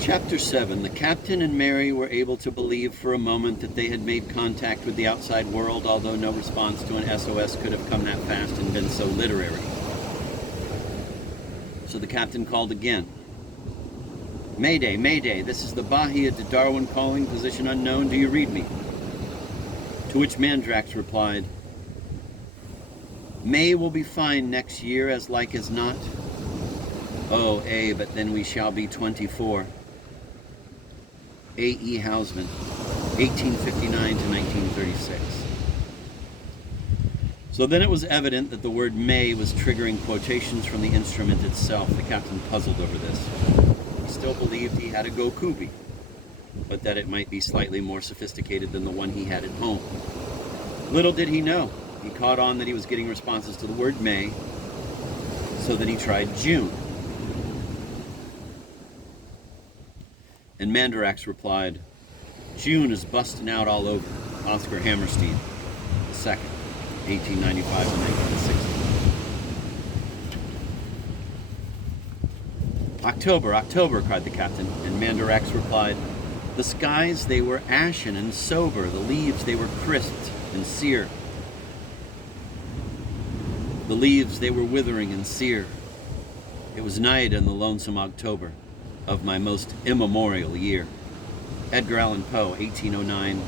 Chapter 7. The captain and Mary were able to believe for a moment that they had made contact with the outside world, although no response to an SOS could have come that fast and been so literary. So the captain called again. Mayday, Mayday, this is the Bahia de Darwin calling, position unknown, do you read me? To which Mandrax replied, May will be fine next year as like as not. Oh, but then we shall be 24. A.E. Hausman, 1859 to 1936. So then it was evident that the word may was triggering quotations from the instrument itself. The captain puzzled over this. He still believed he had a Gokubi, but that it might be slightly more sophisticated than the one he had at home. Little did he know, he caught on that he was getting responses to the word May, so that he tried June. And Mandarax replied, June is busting out all over. Oscar Hammerstein, II, 1895 to 1960. October, October, cried the captain, and Mandarax replied, the skies, they were ashen and sober, the leaves, they were crisped and sere. The leaves, they were withering and sere. It was night in the lonesome October of my most immemorial year. Edgar Allan Poe, 1809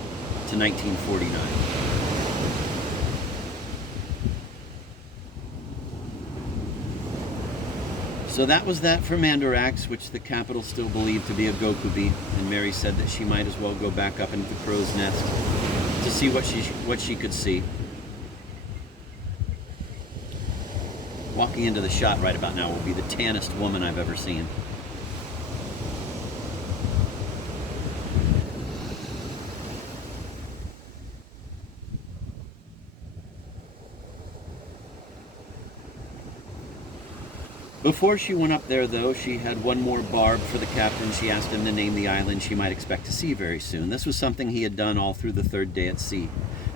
to 1949. So that was that for Mandarax, which the capital still believed to be a Gokubi, and Mary said that she might as well go back up into the crow's nest to see what she could see. Walking into the shot right about now will be the tannest woman I've ever seen. Before she went up there, though, she had one more barb for the captain. She asked him to name the island she might expect to see very soon. This was something he had done all through the third day at sea,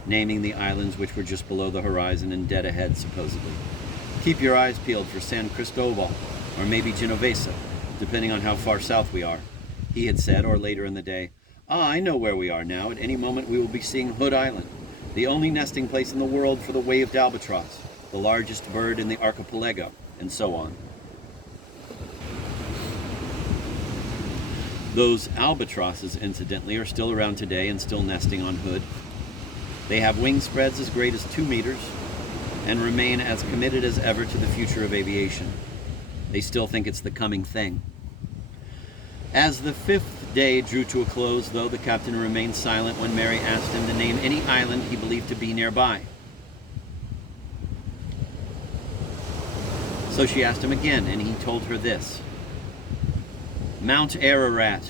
naming the islands which were just below the horizon and dead ahead, supposedly. Keep your eyes peeled for San Cristobal, or maybe Genovesa, depending on how far south we are, he had said, or later in the day. I know where we are now. At any moment we will be seeing Hood Island, the only nesting place in the world for the waved albatross, the largest bird in the archipelago, and so on. Those albatrosses, incidentally, are still around today and still nesting on Hood. They have wing spreads as great as 2 meters and remain as committed as ever to the future of aviation. They still think it's the coming thing. As the 5th day drew to a close, though, the captain remained silent when Mary asked him to name any island he believed to be nearby. So she asked him again, and he told her this. Mount Ararat.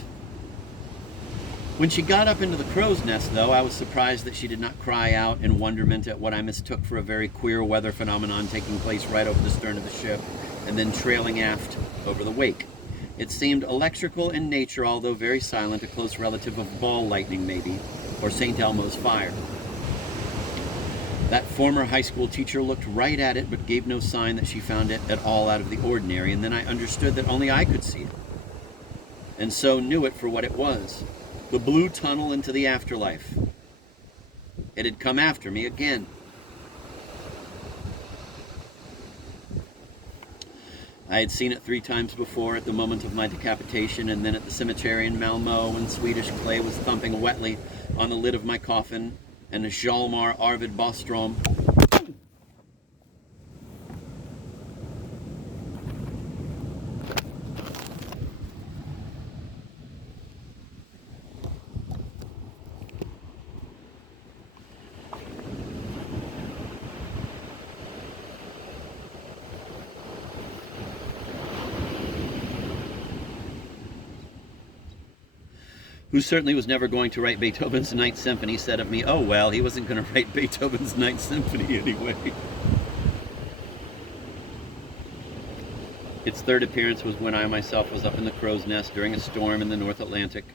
When she got up into the crow's nest, though, I was surprised that she did not cry out in wonderment at what I mistook for a very queer weather phenomenon taking place right over the stern of the ship and then trailing aft over the wake. It seemed electrical in nature, although very silent, a close relative of ball lightning, maybe, or St. Elmo's fire. That former high school teacher looked right at it but gave no sign that she found it at all out of the ordinary, and then I understood that only I could see it, and so knew it for what it was. The blue tunnel into the afterlife. It had come after me again. I had seen it 3 times before, at the moment of my decapitation, and then at the cemetery in Malmö when Swedish clay was thumping wetly on the lid of my coffin, and Hjalmar Arvid Bostrom who certainly was never going to write Beethoven's Ninth Symphony, said of me, oh well, he wasn't going to write Beethoven's Ninth Symphony anyway. Its third appearance was when I myself was up in the crow's nest during a storm in the North Atlantic,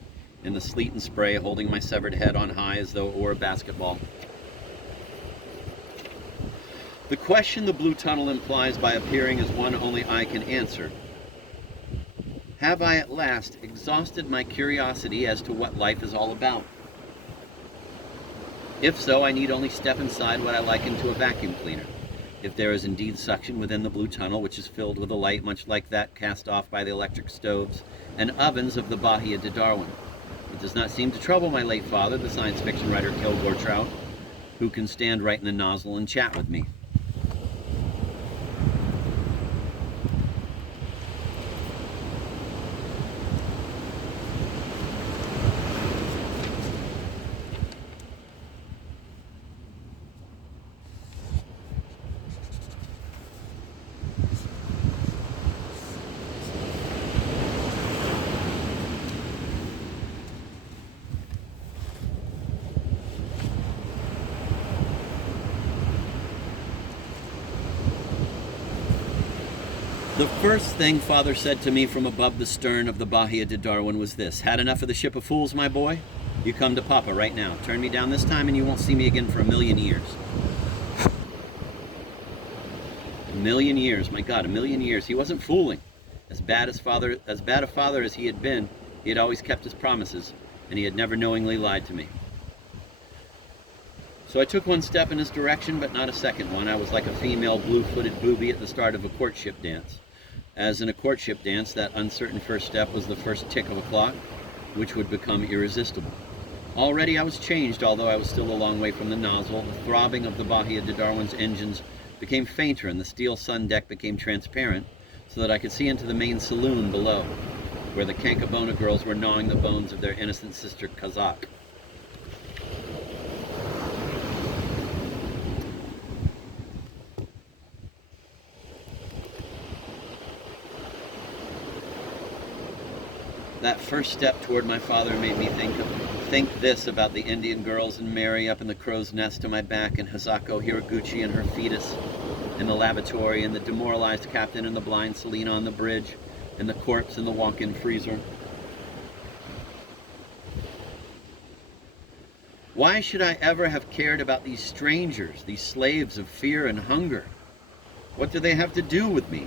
in the sleet and spray, holding my severed head on high as though it were a basketball. The question the blue tunnel implies by appearing is one only I can answer. Have I at last exhausted my curiosity as to what life is all about? If so, I need only step inside what I liken to a vacuum cleaner. If there is indeed suction within the blue tunnel, which is filled with a light much like that cast off by the electric stoves and ovens of the Bahia de Darwin. It does not seem to trouble my late father, the science fiction writer Kilgore Trout, who can stand right in the nozzle and chat with me. The first thing Father said to me from above the stern of the Bahia de Darwin was this: "Had enough of the ship of fools, my boy? You come to Papa right now. Turn me down this time and you won't see me again for a million years." A million years, my God, a million years. He wasn't fooling. As bad a father as he had been, he had always kept his promises, and he had never knowingly lied to me. So I took one step in his direction, but not a second one. I was like a female blue-footed booby at the start of a courtship dance. As in a courtship dance, that uncertain first step was the first tick of a clock, which would become irresistible. Already I was changed, although I was still a long way from the nozzle. The throbbing of the Bahia de Darwin's engines became fainter, and the steel sun deck became transparent, so that I could see into the main saloon below, where the Cancabona girls were gnawing the bones of their innocent sister Kazakh. That first step toward my father made me think this about the Indian girls and Mary up in the crow's nest to my back, and Hazako Hiraguchi and her fetus in the lavatory, and the demoralized captain and the blind Selena on the bridge, and the corpse in the walk-in freezer. Why should I ever have cared about these strangers, these slaves of fear and hunger? What do they have to do with me?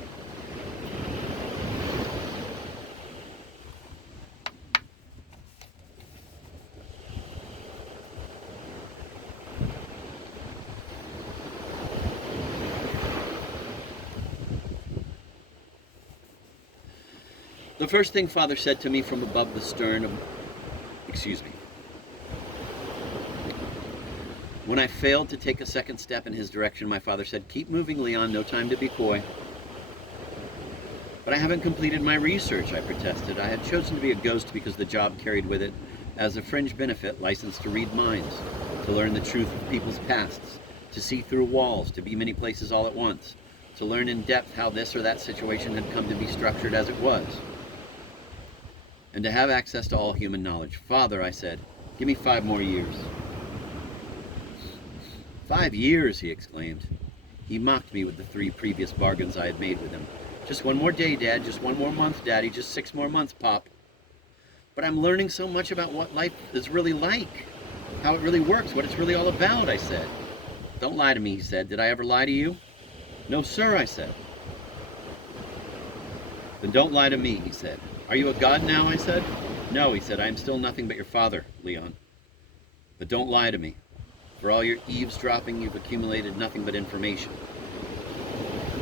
The first thing Father said to me from above the stern of... When I failed to take a second step in his direction, my father said, "Keep moving, Leon, no time to be coy." "But I haven't completed my research," I protested. I had chosen to be a ghost because the job carried with it, as a fringe benefit, license to read minds, to learn the truth of people's pasts, to see through walls, to be many places all at once, to learn in depth how this or that situation had come to be structured as it was, and to have access to all human knowledge. "Father," I said, "give me 5 more years." 5 years, he exclaimed. He mocked me with the 3 previous bargains I had made with him. "Just 1 more day, Dad. Just 1 more month, Daddy. Just 6 more months, Pop." "But I'm learning so much about what life is really like, how it really works, what it's really all about," I said. "Don't lie to me," he said. "Did I ever lie to you?" "No, sir," I said. "Then don't lie to me," he said. "Are you a god now?" I said. "No," he said. "I am still nothing but your father, Leon. But don't lie to me. For all your eavesdropping, you've accumulated nothing but information.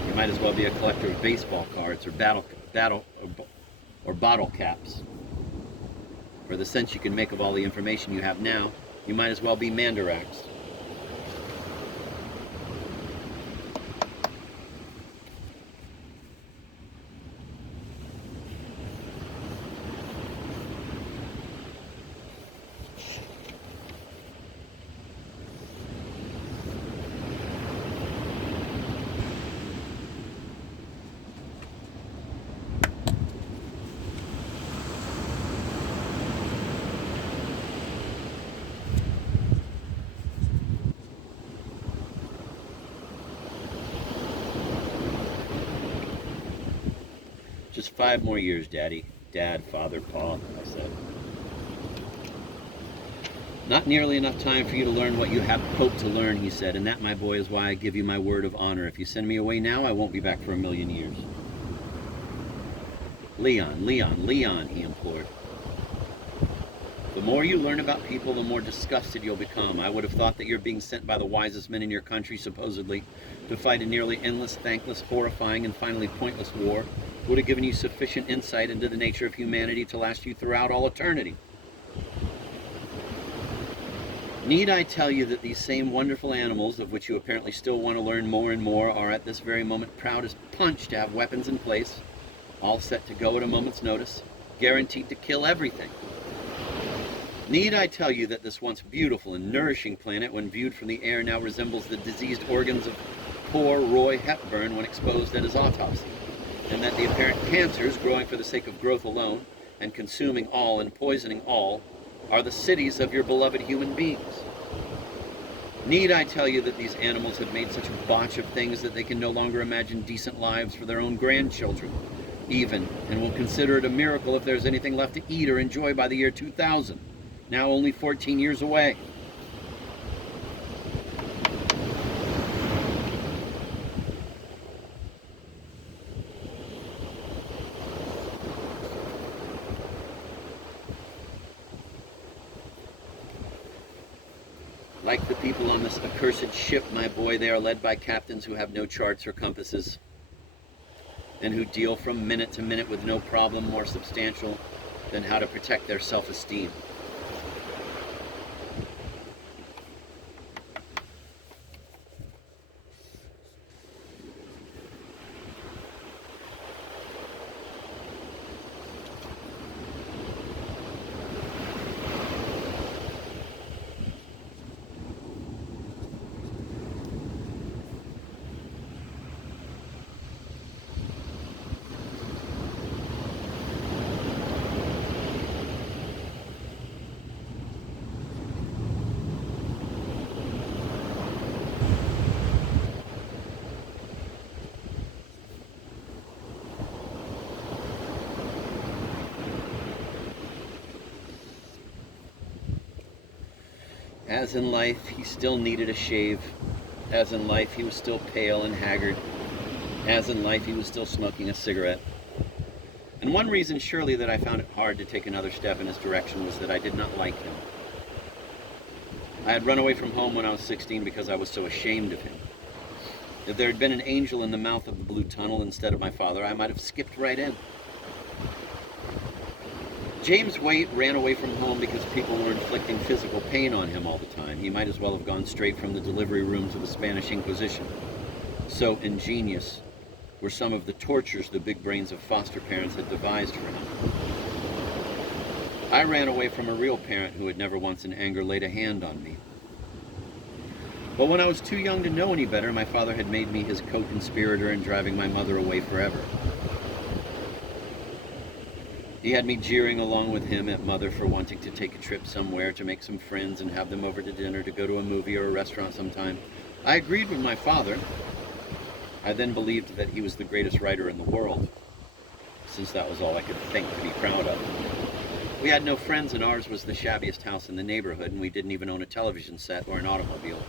You might as well be a collector of baseball cards or bottle caps. For the sense you can make of all the information you have now, you might as well be Mandarax." "Just 5 more years, Daddy. Dad, Father, Pa," I said. "Not nearly enough time for you to learn what you have hoped to learn," he said, "and that, my boy, is why I give you my word of honor. If you send me away now, I won't be back for a million years." Leon, Leon, Leon, he implored. The more you learn about people, the more disgusted you'll become. I would have thought that you're being sent by the wisest men in your country, supposedly, to fight a nearly endless, thankless, horrifying, and finally pointless war would have given you sufficient insight into the nature of humanity to last you throughout all eternity. Need I tell you that these same wonderful animals, of which you apparently still want to learn more and more, are at this very moment proud as punch to have weapons in place, all set to go at a moment's notice, guaranteed to kill everything? Need I tell you that this once beautiful and nourishing planet, when viewed from the air, now resembles the diseased organs of poor Roy Hepburn when exposed at his autopsy, and that the apparent cancers, growing for the sake of growth alone, and consuming all and poisoning all, are the cities of your beloved human beings? Need I tell you that these animals have made such a botch of things that they can no longer imagine decent lives for their own grandchildren, even, and will consider it a miracle if there's anything left to eat or enjoy by the year 2000, now only 14 years away? Like the people on this accursed ship, my boy, they are led by captains who have no charts or compasses, and who deal from minute to minute with no problem more substantial than how to protect their self-esteem. As in life, he still needed a shave. As in life, he was still pale and haggard. As in life, he was still smoking a cigarette. And one reason, surely, that I found it hard to take another step in his direction was that I did not like him. I had run away from home when I was 16 because I was so ashamed of him. If there had been an angel in the mouth of the blue tunnel instead of my father, I might have skipped right in. James Waite ran away from home because people were inflicting physical pain on him all the time. He might as well have gone straight from the delivery rooms of the Spanish Inquisition. So ingenious were some of the tortures the big brains of foster parents had devised for him. I ran away from a real parent who had never once in anger laid a hand on me. But when I was too young to know any better, my father had made me his co-conspirator in driving my mother away forever. He had me jeering along with him at mother for wanting to take a trip somewhere, to make some friends and have them over to dinner, to go to a movie or a restaurant sometime. I agreed with my father. I then believed that he was the greatest writer in the world, since that was all I could think to be proud of. We had no friends, and ours was the shabbiest house in the neighborhood, and we didn't even own a television set or an automobile.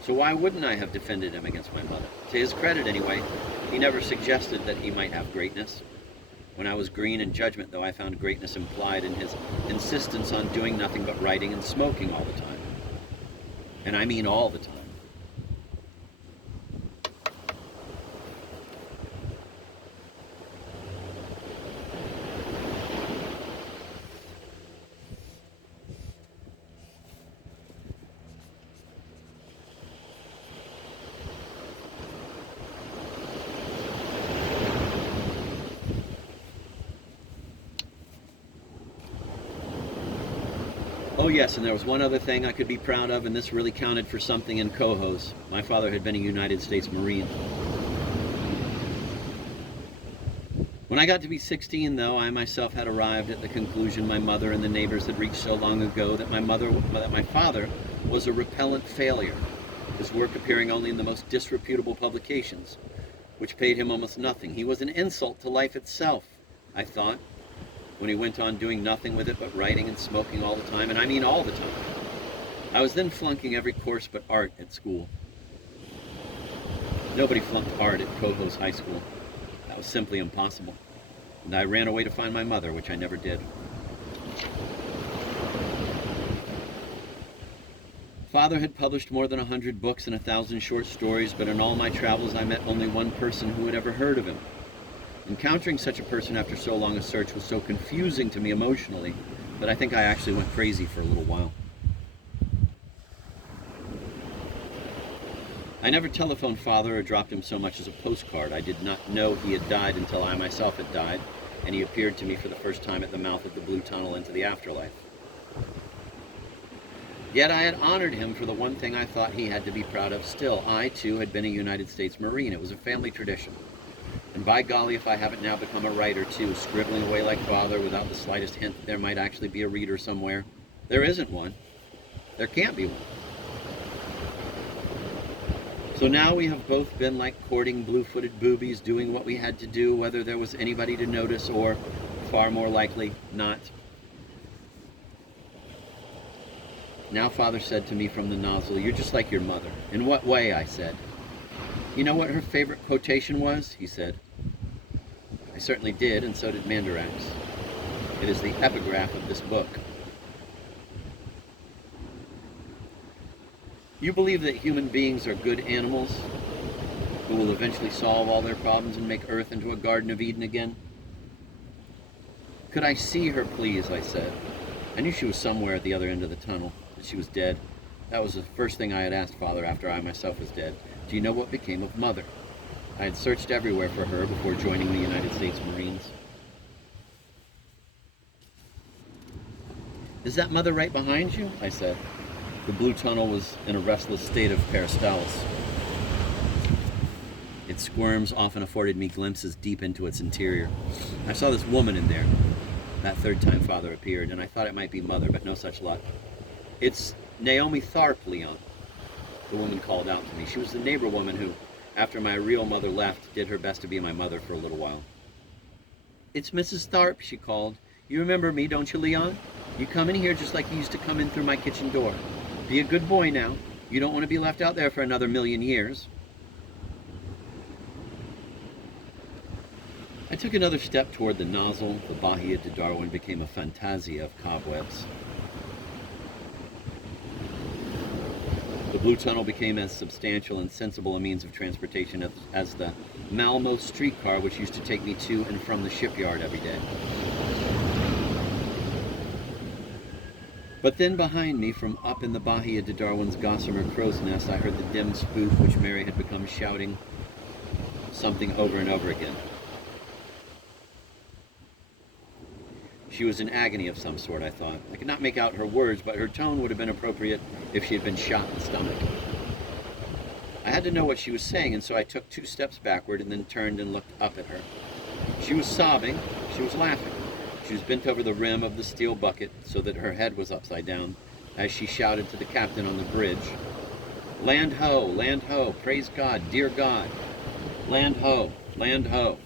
So why wouldn't I have defended him against my mother? To his credit, anyway, he never suggested that he might have greatness. When I was green in judgment, though, I found greatness implied in his insistence on doing nothing but writing and smoking all the time. And I mean all the time. Oh yes, and there was one other thing I could be proud of, and this really counted for something in Cohoes. My father had been a United States Marine. When I got to be 16, though, I myself had arrived at the conclusion my mother and the neighbors had reached so long ago, that my father was a repellent failure, his work appearing only in the most disreputable publications, which paid him almost nothing. He was an insult to life itself, I thought, when he went on doing nothing with it but writing and smoking all the time, and I mean all the time. I was then flunking every course but art at school. Nobody flunked art at Cohoes High School. That was simply impossible. and I ran away to find my mother, which I never did. Father had published more than 100 books and 1,000 short stories, but in all my travels I met only one person who had ever heard of him. Encountering such a person after so long a search was so confusing to me emotionally that I think I actually went crazy for a little while. I never telephoned Father or dropped him so much as a postcard. I did not know he had died until I myself had died, and he appeared to me for the first time at the mouth of the blue tunnel into the afterlife. Yet I had honored him for the one thing I thought he had to be proud of still. I, too, had been a United States Marine. It was a family tradition. And by golly, if I haven't now become a writer, too, scribbling away like Father without the slightest hint that there might actually be a reader somewhere. There isn't one. There can't be one. So now we have both been like courting blue-footed boobies, doing what we had to do, whether there was anybody to notice or, far more likely, not. Now Father said to me from the nozzle, "You're just like your mother." "In what way?" I said. "You know what her favorite quotation was?" he said. I certainly did, and so did Mandarax. It is the epigraph of this book. You believe that human beings are good animals who will eventually solve all their problems and make Earth into a Garden of Eden again? "Could I see her, please?" I said. I knew she was somewhere at the other end of the tunnel, that she was dead. That was the first thing I had asked Father after I myself was dead. "Do you know what became of Mother?" I had searched everywhere for her before joining the United States Marines. "Is that Mother right behind you?" I said. The blue tunnel was in a restless state of peristalsis. Its squirms often afforded me glimpses deep into its interior. I saw this woman in there, that third time Father appeared, and I thought it might be Mother, but no such luck. "It's Naomi Tharp, Leon," the woman called out to me. She was the neighbor woman who, after my real mother left, did her best to be my mother for a little while. "It's Mrs. Tharp," she called. "You remember me, don't you, Leon? You come in here just like you used to come in through my kitchen door. Be a good boy now. You don't want to be left out there for another 1,000,000 years." I took another step toward the nozzle. The Bahia de Darwin became a fantasia of cobwebs. The blue tunnel became as substantial and sensible a means of transportation as the Malmo streetcar, which used to take me to and from the shipyard every day. But then behind me, from up in the Bahia de Darwin's gossamer crow's nest, I heard the dim spoof which Mary had become shouting something over and over again. She was in agony of some sort, I thought. I could not make out her words, but her tone would have been appropriate if she had been shot in the stomach. I had to know what she was saying, and so I took 2 steps backward and then turned and looked up at her. She was sobbing. She was laughing. She was bent over the rim of the steel bucket so that her head was upside down as she shouted to the captain on the bridge, "Land ho, praise God, dear God. Land ho, land ho."